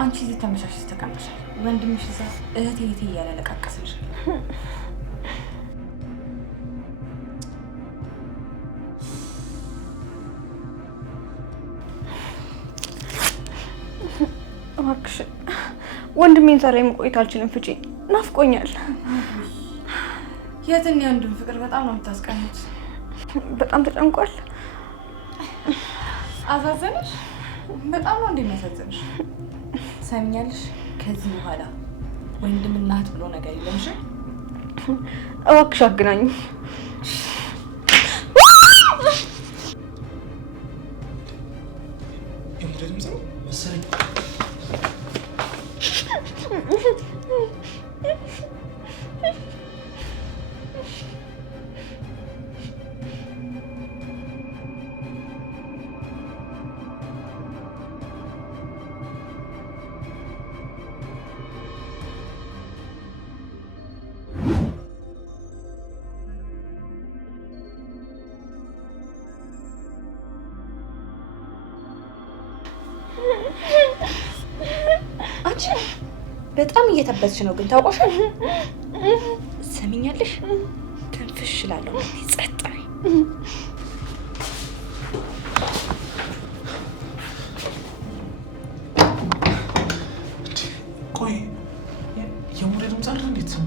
አንቺ እዚህ ተመሻሽተሽ ተቀመጥሽ። ወንድምሽ እዛ እህቴ እያለ ለቃቀስልሽ። እባክሽ ወንድሜን ዛሬ መቆየት አልችልም። ፍጪ ናፍቆኛል። የትን የወንድም ፍቅር በጣም ነው የምታስቀኑት። በጣም ተጨንቋል። አሳዘንሽ? በጣም ነው እንደሚያሳዝንሽ። ሰምኛለሽ? ከዚህ በኋላ ወንድምና እህት ብሎ ነገር የለምሽ። እባክሽ አገናኝ። አንቺ በጣም እየተበስሽ ነው ግን ታውቆሻል። ሰሚኛለሽ? ትንፍሽ እላለሁ። ጸጥ በይ። ቆይ የሙሬ ድምፅ አለ እንዴት ሰሙ?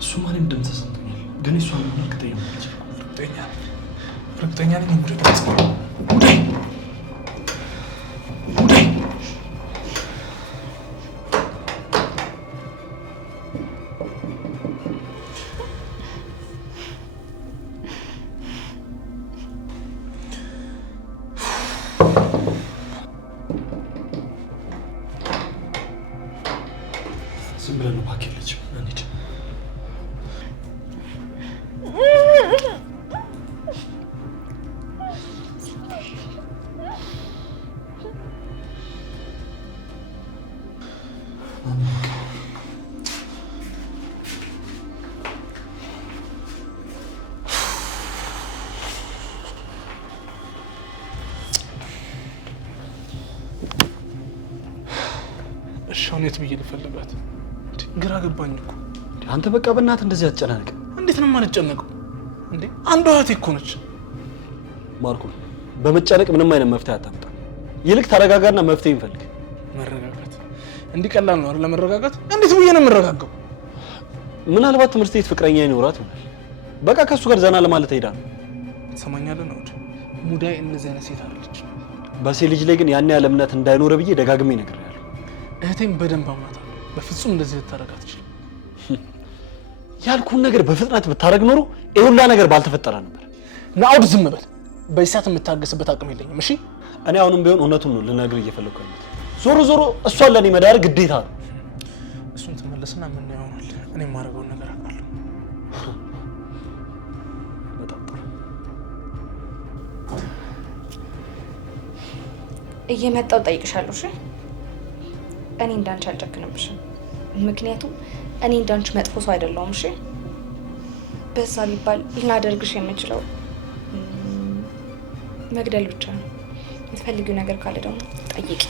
እሱ ማንም ድምፅ ተሰምቶኛል፣ ግን እሷ ምን እርግጠኛ ነኝ። እርግጠኛ ነኝ የሙሬ ድምፅ ነው። ዝም ብለን ነው ፓኬት ልጅ እንሂድ። እሺ አሁን የት ብዬ ልፈልጋት? ግራ ገባኝ እኮ። አንተ በቃ በእናትህ እንደዚህ አትጨናነቅ። እንዴት ነው የማልጨነቀው እንዴ? አንዷ እህቴ እኮ ነች። ማርኮ በመጨነቅ ምንም አይነት መፍትሄ አታመጣ። ይልቅ ተረጋጋና መፍትሄ እንፈልግ። መረጋጋት እንዲህ ቀላል ነው አይደል? መረጋጋት እንዴት ብዬ ነው የምረጋጋው? ምናልባት ትምህርት ቤት ፍቅረኛ ይኖራት ይሆናል። በቃ ከሱ ጋር ዘና ለማለት ሄዳ ነው። ትሰማኛለህ ነው ሙዳይ እነዚህ አይነት ሴት አለች። በሴት ልጅ ላይ ግን ያን ያለ እምነት እንዳይኖር ብዬ ደጋግሜ ነግሬያለሁ። እህቴም በደንብ አምናታለሁ። በፍጹም እንደዚህ ልታረግ አትችልም። ያልኩን ነገር በፍጥነት ብታረግ ኖሮ ይሁላ ነገር ባልተፈጠረ ነበር። ናውድ ዝም በል። በዚህ ሰዓት የምታገስበት አቅም የለኝም። እሺ እኔ አሁንም ቢሆን እውነቱን ነው ልነግርህ እየፈለኩ ያለሁት። ዞሮ ዞሮ እሷን ለኔ መዳር ግዴታ ነው። እሱን ተመለስና ምን ይሆናል? እኔ የማደርገውን ነገር አውቃለሁ። በጣም ጥሩ። እየመጣሁ ጠይቅሻለሁ። እሺ እኔ እንዳንቺ አልጨክንብሽም። ምክንያቱም እኔ እንዳንቺ መጥፎ ሰው አይደለሁም። እሺ በዛ ቢባል ላደርግሽ የምችለው መግደል ብቻ ነው። የምትፈልጊው ነገር ካለ ደግሞ ጠይቂ።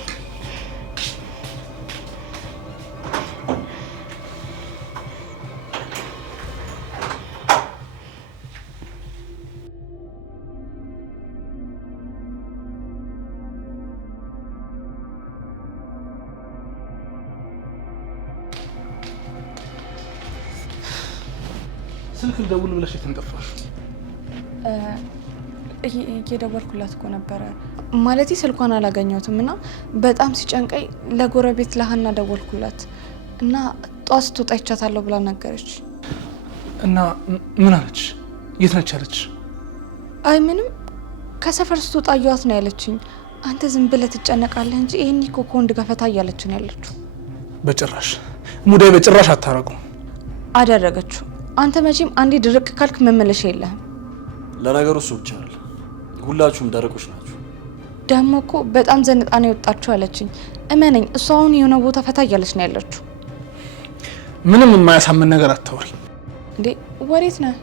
ስልክ ልደውል ብለሽ የተንጠፋሽ? እየደወልኩላት እኮ ነበረ። ማለቴ ስልኳን አላገኘሁትም እና በጣም ሲጨንቀኝ ለጎረቤት ለሀና ደወልኩላት እና ጧት ስትወጣ ይቻታለሁ ብላ ነገረች። እና ምን አለች? የት ነች አለች? አይ ምንም፣ ከሰፈር ስትወጣ አየኋት ነው ያለችኝ። አንተ ዝም ብለህ ትጨነቃለህ እንጂ ይሄን እኮ ከወንድ ጋር ፈታ እያለች ነው ያለችው። በጭራሽ ሙዳይ በጭራሽ አታረጉም። አደረገችው። አንተ መቼም አንዴ ድርቅ ካልክ መመለሻ የለህም። ለነገሩ እሱ ብቻ አይደል፣ ሁላችሁም ደረቆች ናችሁ። ደግሞ እኮ በጣም ዘንጣ ነው የወጣችሁ አለችኝ። እመነኝ፣ እሷ አሁን የሆነ ቦታ ፈታ እያለች ነው ያለችው። ምንም የማያሳምን ነገር አታውሪ። እንዴ ወዴት ነህ?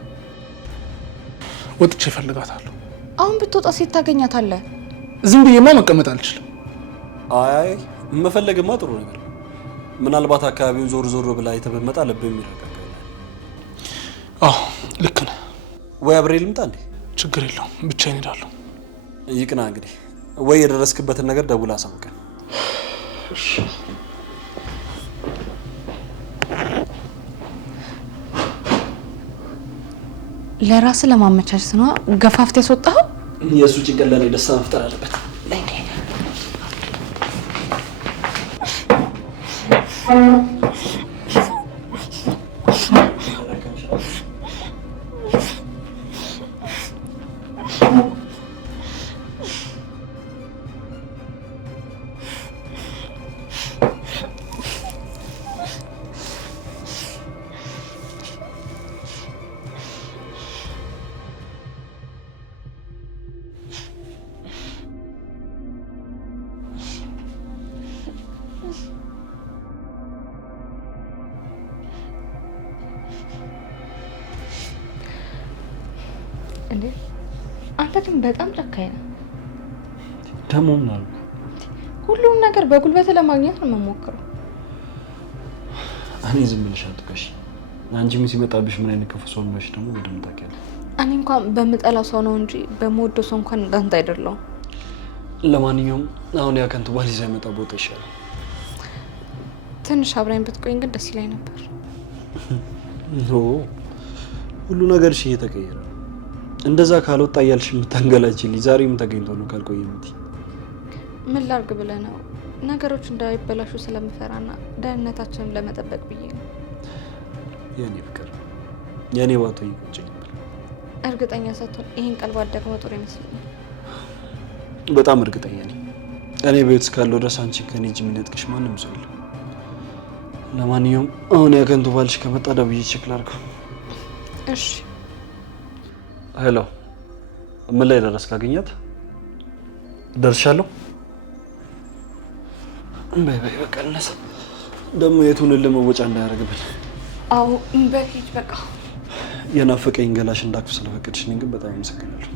ወጥቼ እፈልጋታለሁ። አሁን ብትወጣ ሴት ታገኛታለህ። ዝም ብዬማ መቀመጥ አልችልም። አይ መፈለግማ ጥሩ ነገር ነው። ምናልባት አካባቢውን ዞር ዞር ብላ የተበመጣ ልብ የሚረጋጋ። አዎ ልክ ነህ። ወይ አብሬ ልምጣ እንዴ? ችግር የለውም ብቻዬን እሄዳለሁ። ይቅና እንግዲህ። ወይ የደረስክበትን ነገር ደውል አሳውቀን። እሺ። ለራስ ለማመቻቸት ነው ገፋፍት ያስወጣው። የእሱ ጭንቀት ለኔ ደስታ መፍጠር አለበት። እንዴ አንተ ግን በጣም ጨካኝ ነህ። ደግሞ ምን አልኩ? ሁሉም ነገር በጉልበት ለማግኘት ነው የምሞክረው። እኔ ዝም ብለሽ አትቀሽ። አንቺም ሲመጣብሽ ምን አይነት ክፉ ሰው ነሽ ደግሞ በደንብ ታውቂያለሽ። እኔ እንኳን በምጠላው ሰው ነው እንጂ በምወደው ሰው እንኳን እንዳንተ አይደለሁም። ለማንኛውም አሁን ያ ከንቱ ባል ይዛ ይመጣ ቦታ ይሻላል። ትንሽ አብራኝ ብትቆይኝ ግን ደስ ይለኝ ነበር። ሁሉ ነገርሽ እየተቀየረ ነው። እንደዛ ካልወጣ እያልሽ የምታንገላችልኝ ዛሬ ምን ተገኝቶ ነው ካልቆየ የምትይ? ምን ላድርግ ብለህ ነው? ነገሮች እንዳይበላሹ ስለምፈራና ደህንነታችንን ለመጠበቅ ብዬ ነው። የኔ ፍቅር የኔ ባቶ ይቆጨኛል። እርግጠኛ ሳትሆን ይህን ቀልባት ደግሞ ጥሩ ይመስለኛል። በጣም እርግጠኛ ነኝ። እኔ ቤት እስካለሁ ድረስ አንቺ ከኔ እጅ የሚነጥቅሽ ማንም ሰው የለም። ለማንኛውም አሁን ያ ከንቱ ባልሽ ከመጣ ደውዬ ቼክ ላድርገው። እሺ። ሄሎ፣ ምን ላይ ደረስክ? አገኛት? ደርሻለሁ። በይ በቃ ልነሳ። ደግሞ የቱን ለመወጫ እንዳያደርግብን። አዎ በፊት በቃ የናፈቀኝ ገላሽ እንዳክፍ ስለፈቀድሽልኝ ግን በጣም አመሰግናለሁ።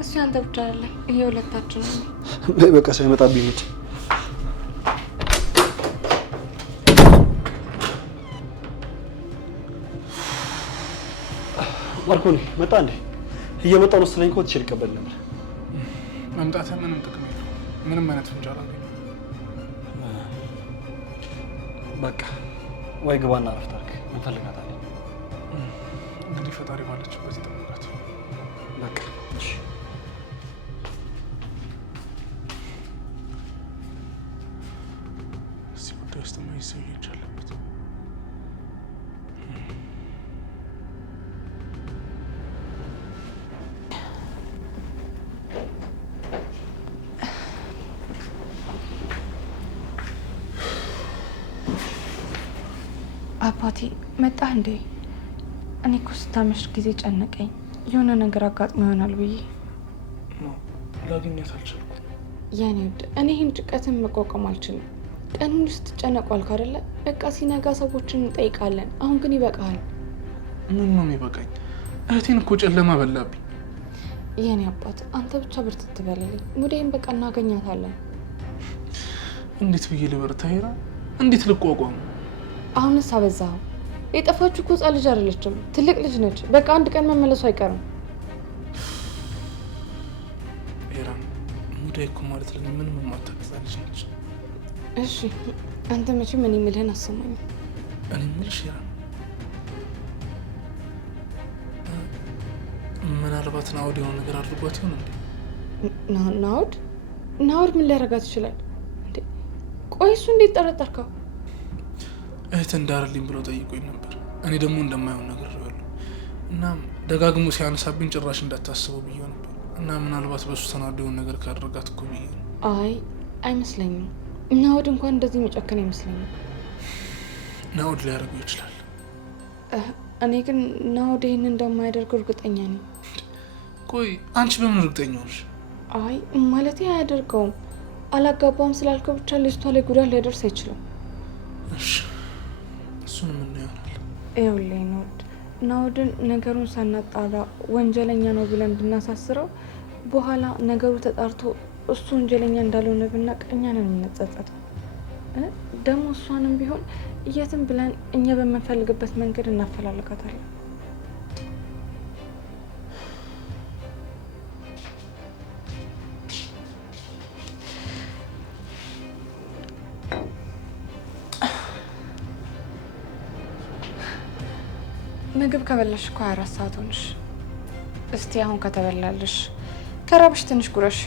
እሱ ያንተ ብቻ አይደለም፣ ይሄ ሁለታችን ነው። በይ በቃ ሳይመጣብኝ ሂድ። ማርኮኒ መጣ እንዴ? እየመጣው ነው ስለኝ ኮት ይቀበል ነበር። መምጣትህ ምንም ጥቅም የለውም። ምንም አይነት ፍንጭ አላገኘሁም። በቃ ወይ ግባና አረፍት አድርግ። እንፈልጋታለን። እንግዲህ ፈጣሪ ባለችበት ይጠብቃት። በቃ እሺ። እዚህ ጉዳይ ውስጥ ሰው አለበት። አባቴ መጣህ እንዴ? እኔ እኮ ስታመሽ ጊዜ ጨነቀኝ። የሆነ ነገር አጋጥሞ ይሆናል ብዬ ላገኛት አልቻልኩም። ያኔ ውድ እኔ ይህን ጭቀትን መቋቋም አልችልም። ቀኑን ስትጨነቁ አልክ አይደለ? በቃ ሲነጋ ሰዎችን እንጠይቃለን። አሁን ግን ይበቃሃል። ምን ነው የሚበቃኝ? እህቴን እኮ ጨለማ በላብኝ። የኔ አባት አንተ ብቻ ብርትት በልልኝ። ሙዴን በቃ እናገኛታለን። እንዴት ብዬ ልበርታ? ሄራ እንዴት ልቋቋም? አሁንስ አበዛኸው። የጠፋችሁ እኮ ሕፃን ልጅ አይደለችም፣ ትልቅ ልጅ ነች። በቃ አንድ ቀን መመለሱ አይቀርም። ሄራ ሙዳይ እኮ ማለት ለኔ ምንም የማታውቅ ልጅ ነች። እሺ አንተ መቼም እኔ የምልህን አሰማኝ። እኔ የምልሽ ሄራ ምናልባት ናውድ የሆነ ነገር አድርጓት ይሆን እንዴ? ናውድ ምን ሊያደርጋት ይችላል እንዴ? ቆይ እሱ እንዴት ጠረጠርከው? እህት እንዳርልኝ ብሎ ጠይቆኝ ነበር። እኔ ደግሞ እንደማይሆን ነገር ያለው እና ደጋግሞ ሲያነሳብኝ ጭራሽ እንዳታስበው ብዬ ነበር እና ምናልባት በሱ ተናዶ የሆነ ነገር ካደረጋት እኮ ብዬ ነው። አይ አይመስለኝም። ናውድ እንኳን እንደዚህ የሚጨክን አይመስለኝም። ናውድ ሊያደርገው ይችላል። እኔ ግን ናውድ ይህን እንደማያደርገው እርግጠኛ ነኝ። ቆይ አንቺ በምን እርግጠኛ ሆንሽ? አይ ማለት አያደርገውም። አላጋባም ስላልከው ብቻ ልጅቷ ላይ ጉዳት ሊያደርስ አይችልም። እሺ እሱን ምን ይሆናል? ይኸውልህ ናውድን ነገሩን ሳናጣራ ወንጀለኛ ነው ብለን ብናሳስረው በኋላ ነገሩ ተጣርቶ እሱ ወንጀለኛ እንዳልሆነ ብናውቅ እኛ ነን የምንጸጸተው። ደግሞ እሷንም ቢሆን የትም ብለን እኛ በምንፈልግበት መንገድ እናፈላልጋታለን። ምግብ ከበላሽ እኮ 24 ሰዓት ሆንሽ። እስቲ አሁን ከተበላልሽ ከራብሽ ትንሽ ጉረሽ።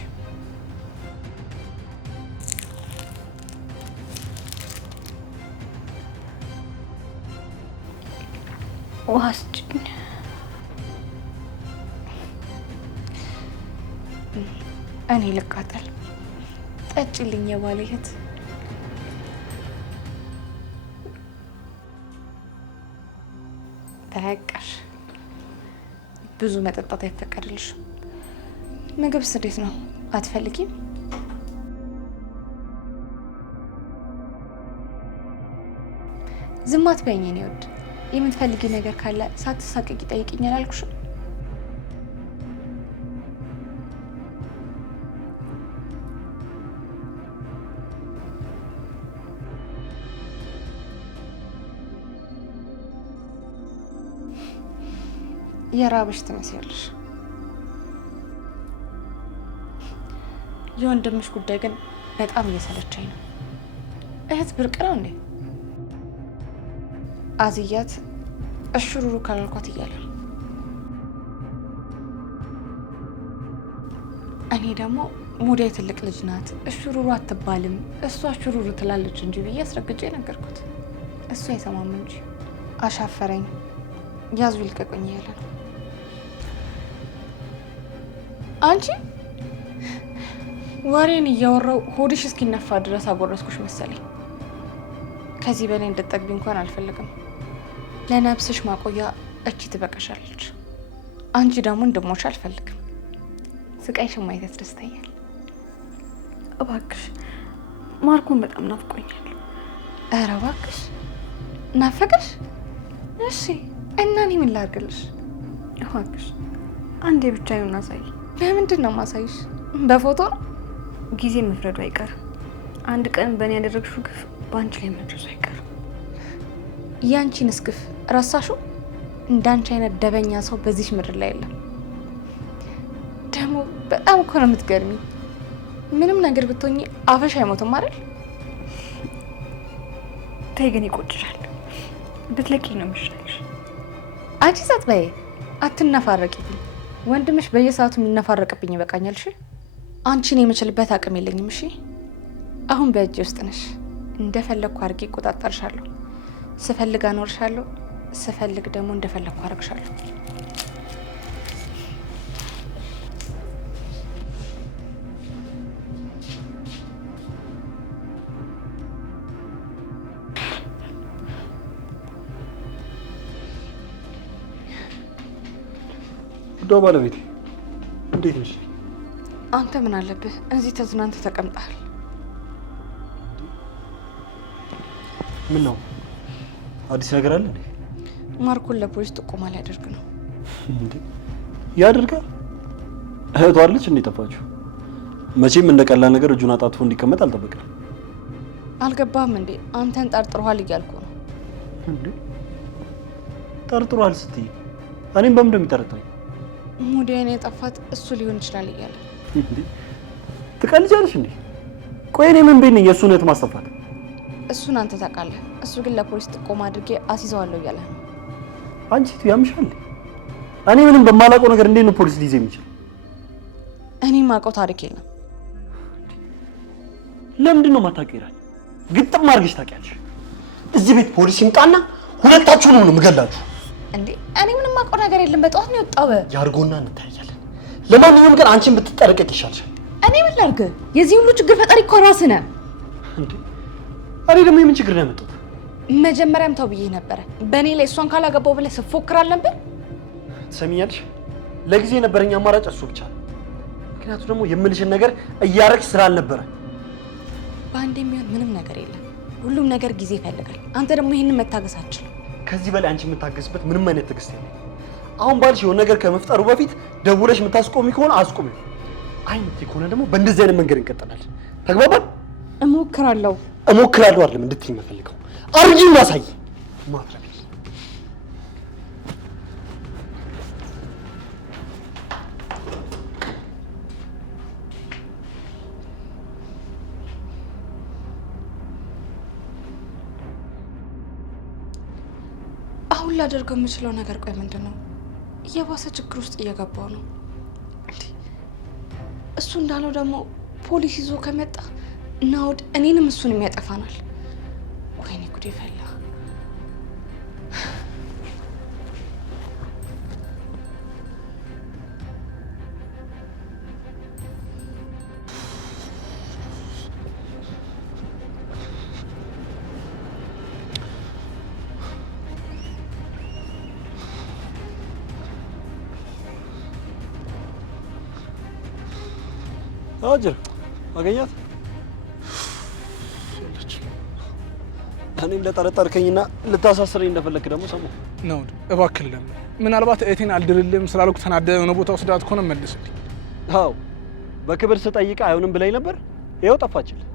ውሃ ስጭኝ። እኔ ልቃጠል። ጠጭልኝ የባለ እህት። በቃሽ። ብዙ መጠጣት አይፈቀድልሽም። ምግብስ እንዴት ነው? አትፈልጊም? ዝም አትበይኝ የኔ ውድ። የምትፈልጊ ነገር ካለ ሳትሳቀቂ ጠይቂኝ አላልኩሽም? የራብሽ ትመስያለሽ። የወንድምሽ ጉዳይ ግን በጣም እየሰለቸኝ ነው። እህት ብርቅ ነው እንዴ? አዝያት እሽሩሩ ካላልኳት እያለ ነው። እኔ ደግሞ ሙዴ ትልቅ ልጅ ናት፣ እሽሩሩ አትባልም፣ እሷ እሽሩሩ ትላለች እንጂ ብዬ አስረግጬ ነገርኩት። እሱ አይሰማም እንጂ አሻፈረኝ። ያዙ ይልቀቁኝ እያለ ነው። አንቺ ወሬን እያወራው ሆድሽ እስኪነፋ ድረስ አጎረስኩሽ መሰለኝ። ከዚህ በላይ እንድትጠግቢ እንኳን አልፈልግም። ለነብስሽ ማቆያ እቺ ትበቃሻለች። አንቺ ደግሞ እንድሞሽ አልፈልግም። ስቃይሽን ማየት ያስደስተኛል። እባክሽ ማርኮን በጣም ናፍቆኛል። ኧረ እባክሽ ናፈቀሽ? እሺ እና እኔ ምን ላድርግልሽ? እባክሽ አንዴ ብቻ ይሁን አሳይ። በምንድን ነው ማሳይሽ? በፎቶ ነው? ጊዜ መፍረዱ አይቀርም። አንድ ቀን በእኔ ያደረግሽው ግፍ በአንቺ ላይ መድረሱ አይቀርም። ያንቺንስ ግፍ ረሳሹ? እንዳንቺ አይነት ደበኛ ሰው በዚህ ምድር ላይ የለም። ደግሞ በጣም እኮ ነው የምትገርሚ። ምንም ነገር ብትሆኚ አፍሽ አይሞትም አይደል? ተይ ግን ይቆጭሻል። ብትለቂኝ ነው የምሻልሽ። አንቺ ሰጥ በይ፣ አትነፋረቂብኝ። ወንድምሽ በየሰዓቱ የሚነፋረቅብኝ ይበቃኛል። እሺ አንቺን የምችልበት አቅም የለኝም። እሺ አሁን በእጅ ውስጥ ነሽ። እንደፈለግኩ አድርጌ እቆጣጠርሻለሁ። ስፈልግ አኖርሻለሁ፣ ስፈልግ ደግሞ እንደፈለግኩ አደርግሻለሁ። ውዷ ባለቤቴ እንዴት ነሽ? አንተ ምን አለብህ? እዚህ ተዝናንተህ ተቀምጠሃል። ምን ነው አዲስ ነገር አለ እንዴ? ማርኮን ለፖሊስ ጥቆማ ሊያደርግ ነው። እንዴ ያደርጋል? እህቷ አለች እንዴ ጠፋችሁ? መቼም እንደ ቀላል ነገር እጁን አጣጥፎ እንዲቀመጥ አልጠበቅም። አልገባህም እንዴ? አንተን ጠርጥሯል እያልኩ ነው። እንዴ ጠርጥሯል ስትይ እኔም በምን እንደሚጠረጥረኝ? ሙዴን የጠፋት እሱ ሊሆን ይችላል እያለ። እንዴ ትቀልጃለሽ እንዴ? ቆይ እኔ ምን ቤት ነኝ የእሱን እህት ማስጠፋት? እሱን አንተ ታውቃለህ። እሱ ግን ለፖሊስ ጥቆማ አድርጌ አስይዘዋለሁ እያለ ነው። አንቺ ያምሻል። እኔ ምንም በማላውቀው ነገር እንዴት ነው ፖሊስ ሊይዘኝ የሚችል? እኔ ማውቀው ታሪክ የለም። ለምንድን ነው የማታውቂው? ይላል ግጥም አድርገሽ ታውቂያለሽ። እዚህ ቤት ፖሊስ ይምጣና ሁለታችሁንም ነው የምገላችሁ። እንዴ እኔ ምንም ማውቀው ነገር የለም። በጠዋት ነው የወጣው። ያርጎና እንታያለን። ለማንኛውም ግን አንቺን ብትጠረቀቅ ይሻልሻል። እኔ ምን ላድርግ? የዚህ ሁሉ ችግር ፈጣሪ እኮ ራስህ ነህ። እንዴ እኔ ደግሞ የምን ችግር ነው ያመጣሁት? መጀመሪያም ተው ብዬ ነበረ። በእኔ ላይ እሷን ካላገባው ብለህ ስትፎክራል ነበር። ትሰሚኛለሽ? ለጊዜ የነበረኝ አማራጭ እሱ ብቻ ነው። ምክንያቱም ደግሞ የምልሽን ነገር እያረግሽ ስላልነበረ። በአንድ የሚሆን ምንም ነገር የለም። ሁሉም ነገር ጊዜ ይፈልጋል። አንተ ደግሞ ይህንን መታገስ አትችልም። ከዚህ በላይ አንቺ የምታገስበት ምንም አይነት ትዕግስት የለም። አሁን ባልሽ የሆነ ነገር ከመፍጠሩ በፊት ደውለሽ የምታስቆሚ ከሆነ አስቆሚ። አይ የምትይ ከሆነ ደግሞ በእንደዚህ አይነት መንገድ እንቀጥላለን። ተግባባን? እሞክራለሁ አይደለም እንድትይ የምፈልገው አርጊና ሳይ ማድረግ አሁን ላደርገው የምችለው ነገር ቆይ ምንድን ነው? እየባሰ ችግር ውስጥ እየገባው ነው። እሱ እንዳለው ደግሞ ፖሊስ ይዞ ከመጣ ናውድ እኔንም እሱንም ያጠፋናል። ወይኔ ጉዴ ፈላ። አጅር አገኛት። እኔ እንደጠረጠርከኝና ልታሳስረኝ እንደፈለክ ደግሞ ሰማሁ። ናውድ እባክህ ለምን ምናልባት እህቴን አልድርልም ስላልኩ ተናደ የሆነ ቦታ ወስዳት ከሆነ መልስልኝ። አዎ በክብር ስጠይቅ አይሆንም ብለኝ ነበር። ይኸው ጠፋችልህ።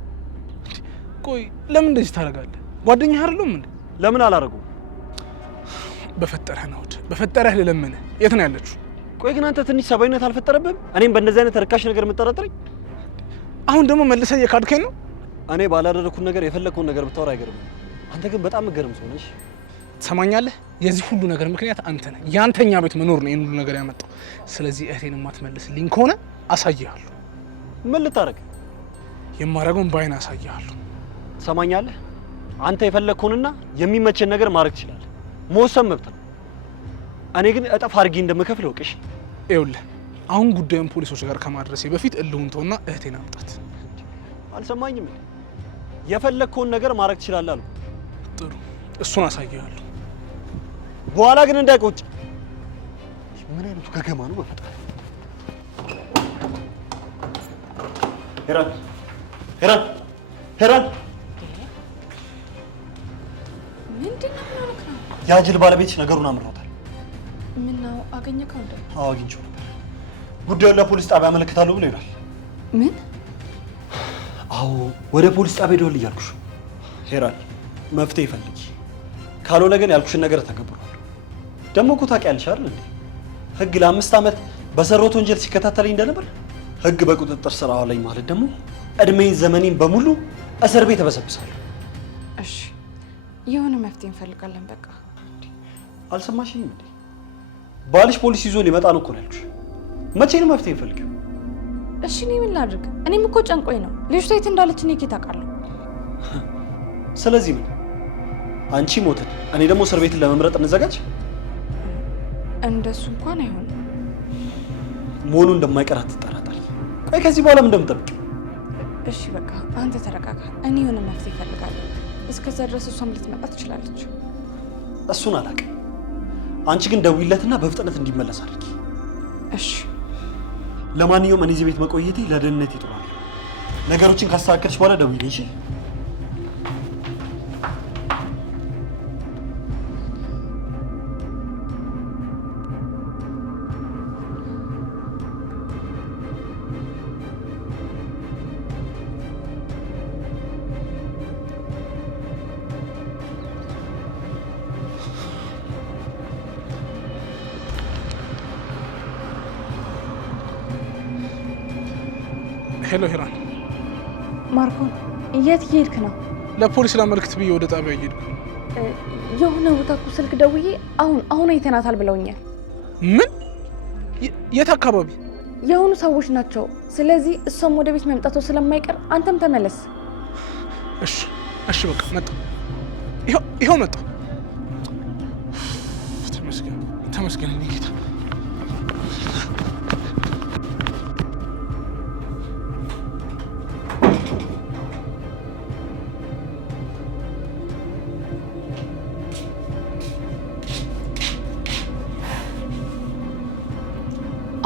ቆይ ለምን እንደዚህ ታደርጋለህ? ጓደኛህ አይደለም እንዴ? ለምን አላረጉም? በፈጠረህ ናውድ በፈጠረህ ልለምንህ። የት ነው ያለችው? ቆይ ግን አንተ ትንሽ ሰባዊነት አልፈጠረብህም? እኔም በእንደዚህ አይነት ርካሽ ነገር የምጠረጥረኝ? አሁን ደግሞ መልሰህ እየካድከኝ ነው። እኔ ባላደረኩት ነገር የፈለግከውን ነገር ብታወራ አይገርምም። አንተ ግን በጣም መገረም ሰው ነሽ። ትሰማኛለህ? የዚህ ሁሉ ነገር ምክንያት አንተ ነህ። ያንተኛ ቤት መኖር ነው ይሄን ሁሉ ነገር ያመጣው። ስለዚህ እህቴን የማትመልስልኝ ከሆነ አሳይሃለሁ። ምን ልታረግ? የማረገውን በአይን አሳይሃለሁ። ትሰማኛለህ? አንተ የፈለግከውንና የሚመቸን ነገር ማድረግ ትችላለህ። መወሰን መብት ነው። እኔ ግን እጠፍ አድርጌ እንደምከፍል እወቅሽ። ይኸውልህ አሁን ጉዳዩን ፖሊሶች ጋር ከማድረሴ በፊት እልሁን ተውና እህቴን አምጣት። አልሰማኝም። የፈለግከውን ነገር ማድረግ ትችላለህ አልኩ። ጥሩ እሱን አሳይሃለሁ። በኋላ ግን እንዳይቆጭ። ምን አይነቱ ገገማ ነው በፈጣሪ። ሄራን ሄራን ሄራን ምንድን ነው ማለት ነው? የአጅል ባለቤትሽ ነገሩን አምሮታል። ምን ነው አገኘከው እንዴ? አዎ አግኝቼው ነበር። ጉዳዩን ለፖሊስ ጣቢያ አመለክታለሁ ብሎ ይላል። ምን? አዎ ወደ ፖሊስ ጣቢያ ደውል እያልኩሽ። ሄራን መፍትሄ ይፈልጊ፣ ካልሆነ ግን ያልኩሽን ነገር ተገብሯል። ደግሞ እኮ ታውቂያለሽ አይደል እንዴ ህግ ለ5 ዓመት በሰራሁት ወንጀል ሲከታተለኝ እንደነበር። ህግ በቁጥጥር ስር አዋለኝ ማለት ደግሞ እድሜን ዘመኔን በሙሉ እስር ቤት ተበሰብሳለሁ። እሺ የሆነ መፍትሄ እንፈልጋለን። በቃ አልሰማሽኝም እንዴ? ባልሽ ፖሊስ ይዞ ሊመጣ ነው እኮ ነው ያልኩሽ። መቼ ነው መፍትሄ እንፈልጊው? እሺ እኔ ምን ላድርግ? እኔም እኮ ጨንቆኝ ነው። ልጅቷ የት እንዳለች እኔ ከየት አውቃለሁ? ስለዚህ ምን አንቺ ሞትን እኔ ደግሞ እስር ቤትን ለመምረጥ እንዘጋጅ? እንደሱ እንኳን አይሆንም። መሆኑ እንደማይቀር አትጠራጠሪ። ቆይ ከዚህ በኋላ ምን እንደምጠብቂው? እሺ በቃ አንተ ተረጋጋ። እኔ የሆነ መፍትሄ እፈልጋለሁ። እስከዛ ድረስ እሷም ልትመጣ ትችላለች። እሱን አላውቅም። አንቺ ግን ደውይለትና በፍጥነት እንዲመለስ አድርጊ። እሺ ለማንኛውም እኔ እዚህ ቤት መቆየቴ ለደህንነት ይጥራል። ነገሮችን ካስተካከልሽ በኋላ ደውይልኝ እሺ? ሄሎ ሄራን። ማርኮን የት እየሄድክ ነው? ለፖሊስ ላመልክት ብዬ ወደ ጣቢያ እየሄድኩ። የሆነ ቦታ እኮ ስልክ ደውዬ አሁን አይተናታል ብለውኛል። ምን? የት አካባቢ? የሆኑ ሰዎች ናቸው። ስለዚህ እሷም ወደ ቤት መምጣቱ ስለማይቀር አንተም ተመለስ። እሺ እሺ በቃ መጣሁ። ይኸው መጣሁ። ተመስገን ተመስገን እኔ ጌታ።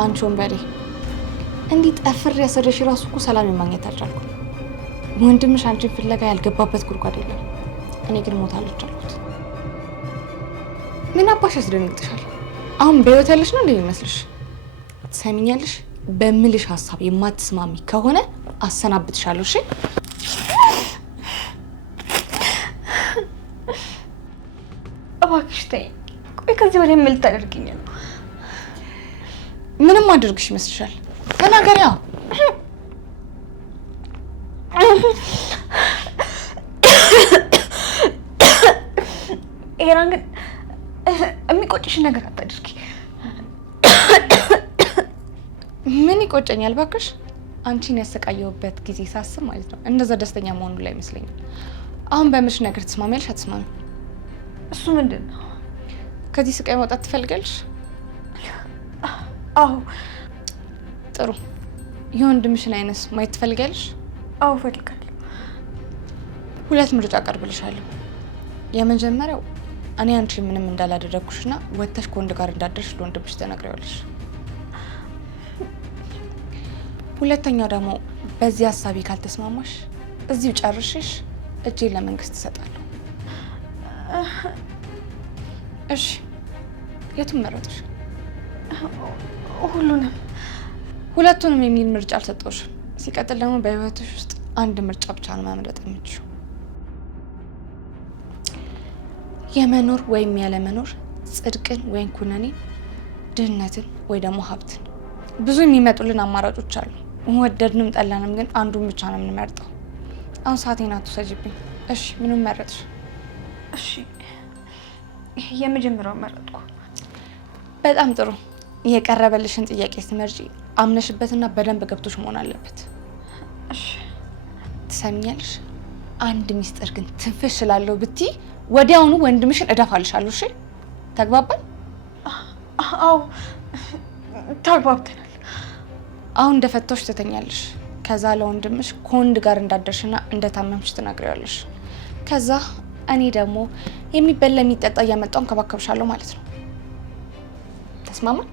አንቺ ወንበዴ እንዲህ ጠፍር ያሰረሽ ራሱ እኮ ሰላም ማግኘት አልቻልኩም። ወንድምሽ አንቺን ፍለጋ ያልገባበት ጉድጓድ የለም። እኔ ግን ሞታለች አልኩት። ምን አባሽ ያስደነግጥሻል? አሁን በህይወት ያለሽ ነው እንዴ ይመስልሽ? ትሰሚኛለሽ? በምልሽ ሀሳብ የማትስማሚ ከሆነ አሰናብትሻለሁ። እሺ ተይ። ቆይ ከዚህ በላይ ምን ልታደርጊኝ ነው? ምንም አድርግሽ ይመስልሻል? ተናገሪያ። ኤራን ግን የሚቆጭሽን ነገር አታድርጊ። ምን ይቆጨኛል ባክሽ? አንቺን ያሰቃየውበት ጊዜ ሳስብ ማለት ነው እንደዛ ደስተኛ መሆኑ ላይ ይመስለኛል። አሁን በምሽ ነገር ትስማሚያለሽ አትስማሚ? እሱ ምንድን ነው? ከዚህ ስቃይ መውጣት ትፈልጋለሽ? አዎ። ጥሩ። የወንድምሽን አይነስ ማየት ትፈልጋለሽ? አዎ እፈልጋለሁ። ሁለት ምርጫ አቀርብልሻለሁ። የመጀመሪያው እኔ አንቺ ምንም እንዳላደረግኩሽና ወጥተሽ ከወንድ ጋር እንዳደርሽ ለወንድምሽ ተነግሪዋለሽ። ሁለተኛው ደግሞ በዚህ ሀሳቤ ካልተስማማሽ እዚሁ ጨርሽሽ እጄን ለመንግስት እሰጣለሁ። እሺ የቱን መረጥሽ? ሁሉንም። ሁለቱንም የሚል ምርጫ አልሰጠሁሽም። ሲቀጥል ደግሞ በህይወትሽ ውስጥ አንድ ምርጫ ብቻ ነው መምረጥ የምትችይው። የመኖር ወይም ያለመኖር፣ ጽድቅን ወይም ኩነኔን፣ ድህነትን ወይ ደግሞ ሀብትን። ብዙ የሚመጡልን አማራጮች አሉ። ወደድንም ጠላንም ግን አንዱን ብቻ ነው የምንመርጠው። አሁን ሰዓቴን አትውሰጂብኝ። እሺ ምንም መረጥሽ? እሺ የመጀመሪያው መረጥኩ። በጣም ጥሩ። የቀረበልሽን ጥያቄ ስትመርጪ አምነሽበትና በደንብ ገብቶሽ መሆን አለበት። እሺ ትሰሚኛለሽ? አንድ ሚስጥር ግን ትንፍሽ እላለሁ ብትይ ወዲያውኑ ወንድምሽን እደፋልሻለሁ። እሺ ተግባባን? አዎ ተግባብተናል። አሁን እንደፈታሽ ትተኛለሽ። ከዛ ለወንድምሽ ከወንድ ጋር እንዳደርሽና እንደታመምሽ ትነግሪዋለሽ። ከዛ እኔ ደግሞ የሚበላ የሚጠጣ እያመጣሁ እንከባከብሻለሁ ማለት ነው። ተስማማን?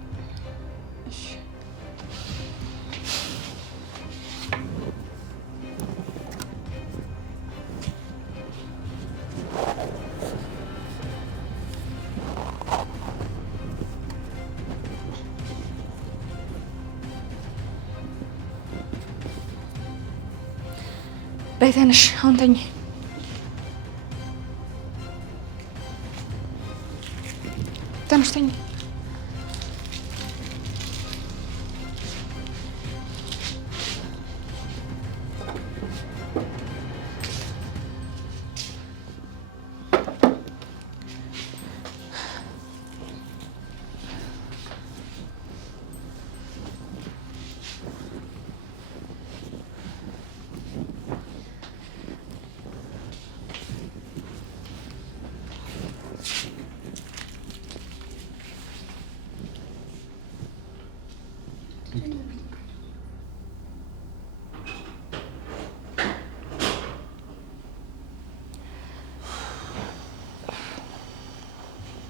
በይ ተነሽ፣ አሁን ተኝ። ተነሽ ተኝ።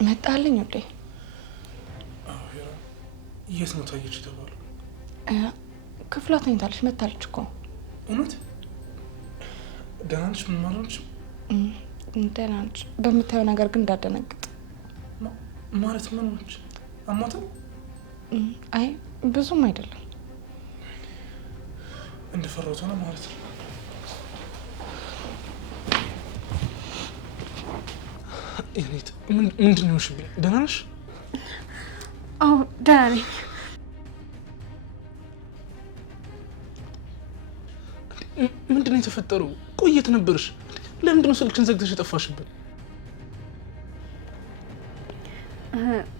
መጣልኝ ወዴ? የት ነው ታየች የተባለው? ክፍሏ ተኝታለች። መታለች እኮ። እውነት? ደህና ነች? ምን ማለች? ደህና ነች። በምታየው ነገር ግን እንዳደነግጥ። ማለት ምን ሆነች? አሟታል? አይ ብዙም አይደለም። እንደፈራሁት ሆነ ማለት ነው። የኔት ምንድን ነው ሽብኝ? ደህና ነሽ? አዎ ደህና ነኝ። ምንድን ነው የተፈጠረው? ቆይ የት ነበርሽ? ለምንድን ነው ስልክሽን ዘግተሽ የጠፋሽብን?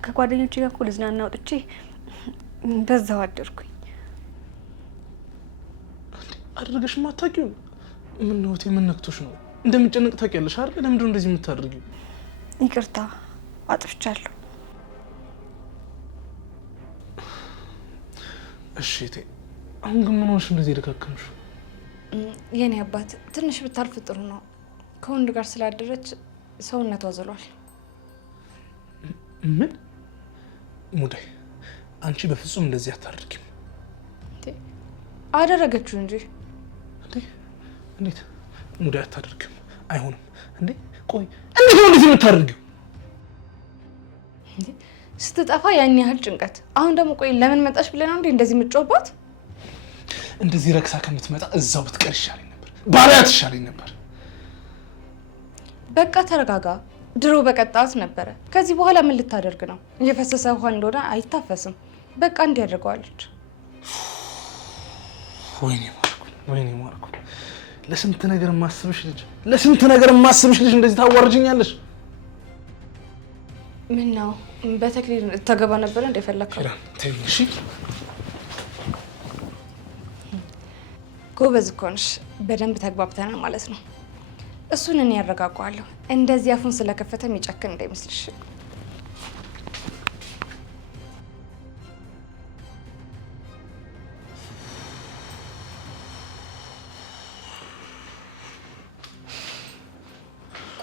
ከጓደኞቼ ጋር እኮ ልዝናና ወጥቼ በዛው አደርኩኝ። አድርገሽ ማታውቂው? ምን ነው ምን ነክቶሽ ነው? እንደምጨነቅ ታውቂያለሽ አይደል? ለምንድን ነው እንደዚህ የምታደርጊው? ይቅርታ አጥፍቻለሁ። እሺ እቴ፣ አሁን ግን ምን ሆነሽ እንደዚህ የደካከምሽ? የኔ አባት ትንሽ ብታርፍ ጥሩ ነው። ከወንድ ጋር ስላደረች ሰውነቷ ዝሏል። ምን ሙዳይ፣ አንቺ በፍጹም እንደዚህ አታደርጊም። አደረገችው እንጂ። እንዴት ሙዳይ አታደርጊም? አይሆንም እንዴ! ቆይ እንዴት ነው እንደዚህ የምታደርጊው? ስትጠፋ ያን ያህል ጭንቀት፣ አሁን ደግሞ ቆይ ለምን መጣሽ ብለህ ነው እንዴ እንደዚህ የምትጮህባት? እንደዚህ ረክሳ ከምትመጣ እዛው ብትቀር ይሻለኝ ነበር። ባሪያ ትሻለኝ ነበር። በቃ ተረጋጋ። ድሮ በቀጣት ነበረ። ከዚህ በኋላ ምን ልታደርግ ነው? የፈሰሰ ውሃ እንደሆነ አይታፈስም። በቃ እንዲህ ያደርገዋለች። ወይኔ ማርኩ፣ ለስንት ነገር የማስብሽ ልጅ እንደዚህ ታዋርጅኛለሽ? ምን ነው በተክሊል ተገባ ነበር እንደፈለከው? ትንሽ ጎበዝ እኮ ነሽ። በደንብ ተግባብተናል ማለት ነው። እሱን እኔ ያረጋጋዋለሁ። እንደዚህ አፉን ስለከፈተ የሚጨክን እንዳይመስልሽ።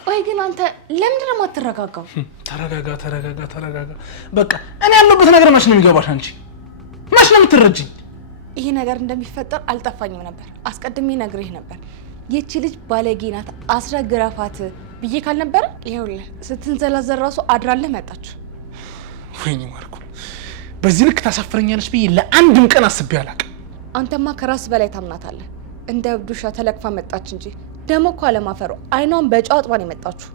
ቆይ ግን አንተ ለምንድን ነው የማትረጋጋው? ተረጋጋ። በቃ እኔ ያለበት ነገር መች ነው የሚገባሽ? አንቺ መች ነው የምትረጅኝ? ይሄ ነገር እንደሚፈጠር አልጠፋኝም ነበር። አስቀድሜ ነግሬህ ነበር። ይቺ ልጅ ባለጌ ናት፣ አስረግረፋት ብዬ ካልነበረ ይኸውልህ ስትንዘላዘል ራሱ አድራለህ መጣች። ወይኔ ማርኩ፣ በዚህ ልክ ታሳፍረኛለች ብዬ ለአንድም ቀን አስቤ አላውቅም። አንተማ ከራስ በላይ ታምናታለህ። እንደ እብድ ውሻ ተለቅፋ መጣች እንጂ ደግሞ እኮ አለማፈሩ አይኗን በጨው አጥባ ነው የመጣችሁ።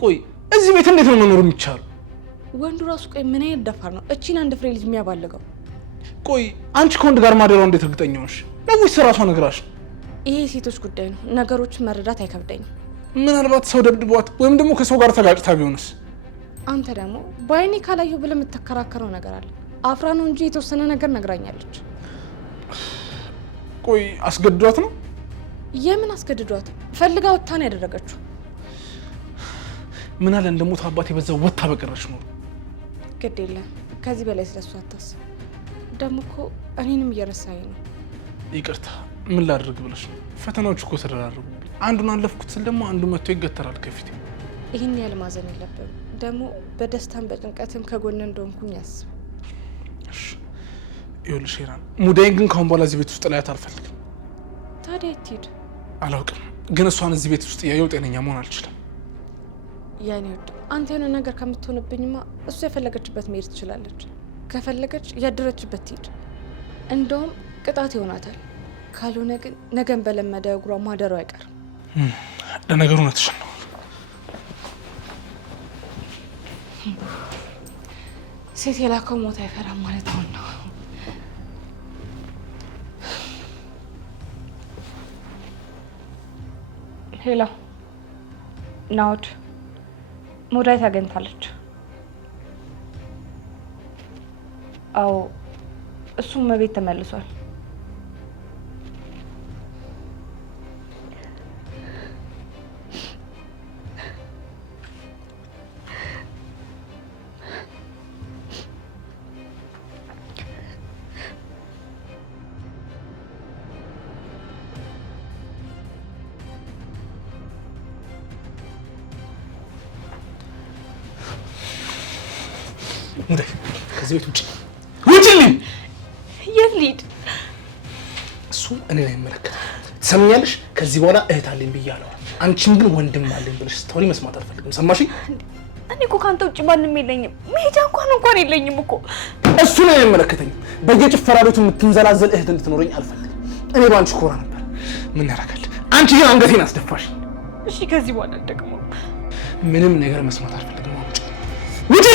ቆይ እዚህ ቤት እንዴት ነው መኖር የሚቻለው? ወንዱ ራሱ ቆይ ምን አይነት ደፋር ነው እቺን አንድ ፍሬ ልጅ የሚያባልገው? ቆይ አንቺ ከወንድ ጋር ማደሯ እንዴት እርግጠኛ ነሽ? ለውስ ራሷ ነግራሽ? ይሄ ሴቶች ጉዳይ ነው። ነገሮችን መረዳት አይከብደኝም። ምናልባት ሰው ደብድቧት ወይም ደግሞ ከሰው ጋር ተጋጭታ ቢሆንስ? አንተ ደግሞ በአይኔ ካላየሁ ብለህ የምትከራከረው ነገር አለ። አፍራ ነው እንጂ የተወሰነ ነገር ነግራኛለች። ቆይ አስገድዷት ነው? የምን አስገድዷት? ፈልጋ ወጥታ ነው ያደረገችው። ምን አለ እንደሞት አባቴ በዛው ወጥታ በቀረች ነው። ግድ የለም ከዚህ በላይ ስለሱ አታስብ። ደግሞ እኮ እኔንም እየረሳኝ ነው። ይቅርታ ምን ላድርግ ብለሽ ነው? ፈተናዎች እኮ ተደራረቡብኝ። አንዱን አለፍኩት ስል ደግሞ አንዱ መጥቶ ይገተራል ከፊቴ። ይህን ያህል ማዘን የለብም። ደግሞ በደስታም በጭንቀትም ከጎን እንደሆንኩኝ ያስብ። እሺ ይኸውልሽ ሄራን፣ ሙዳይን ግን ካሁን በኋላ እዚህ ቤት ውስጥ ላያት አልፈልግም። ታዲያ የት ሂድ? አላውቅም፣ ግን እሷን እዚህ ቤት ውስጥ እያየሁ ጤነኛ መሆን አልችልም። ያኔ ወድ አንተ የሆነ ነገር ከምትሆንብኝማ እሱ የፈለገችበት መሄድ ትችላለች። ከፈለገች ያደረችበት ትሂድ። እንደውም ቅጣት ይሆናታል። ካልሆነ ግን ነገን በለመደ እግሯ ማደሩ አይቀርም። ለነገሩ እውነትሽን ነው። ሴት የላከው ሞት አይፈራም ማለት አሁን ነው። ሄሎ ናውድ፣ ሙዳይ ታገኝታለች። አዎ እሱም መቤት ተመልሷል። ሙዳይ ከዚህ ቤት ውጭ ውጭልኝ። የት ልሂድ? እሱ እኔ ላይ ይመለከታል። ትሰምኛለሽ? ከዚህ በኋላ እህት አለኝ ብያለሁ። አንቺም ግን ወንድም አለኝ ብለሽ ስታወሪ መስማት አልፈልግም። ሰማሽኝ? እኔ እኮ ከአንተ ውጭ ማንም የለኝም። መሄጃ እንኳን የለኝም እኮ። እሱ ነው አይመለከተኝም። በየጭፈራ ቤቱ የምትንዘላዘል እህት እንድትኖረኝ አልፈልግም። እኔ ባንቺ ኮራ ነበር። ምን ያደርጋል? አንቺ ግን አንገቴን አስደፋሽ። እሺ ከዚህ በኋላ ደግሞ ምንም ነገር መስማት አልፈልግም። ውጭ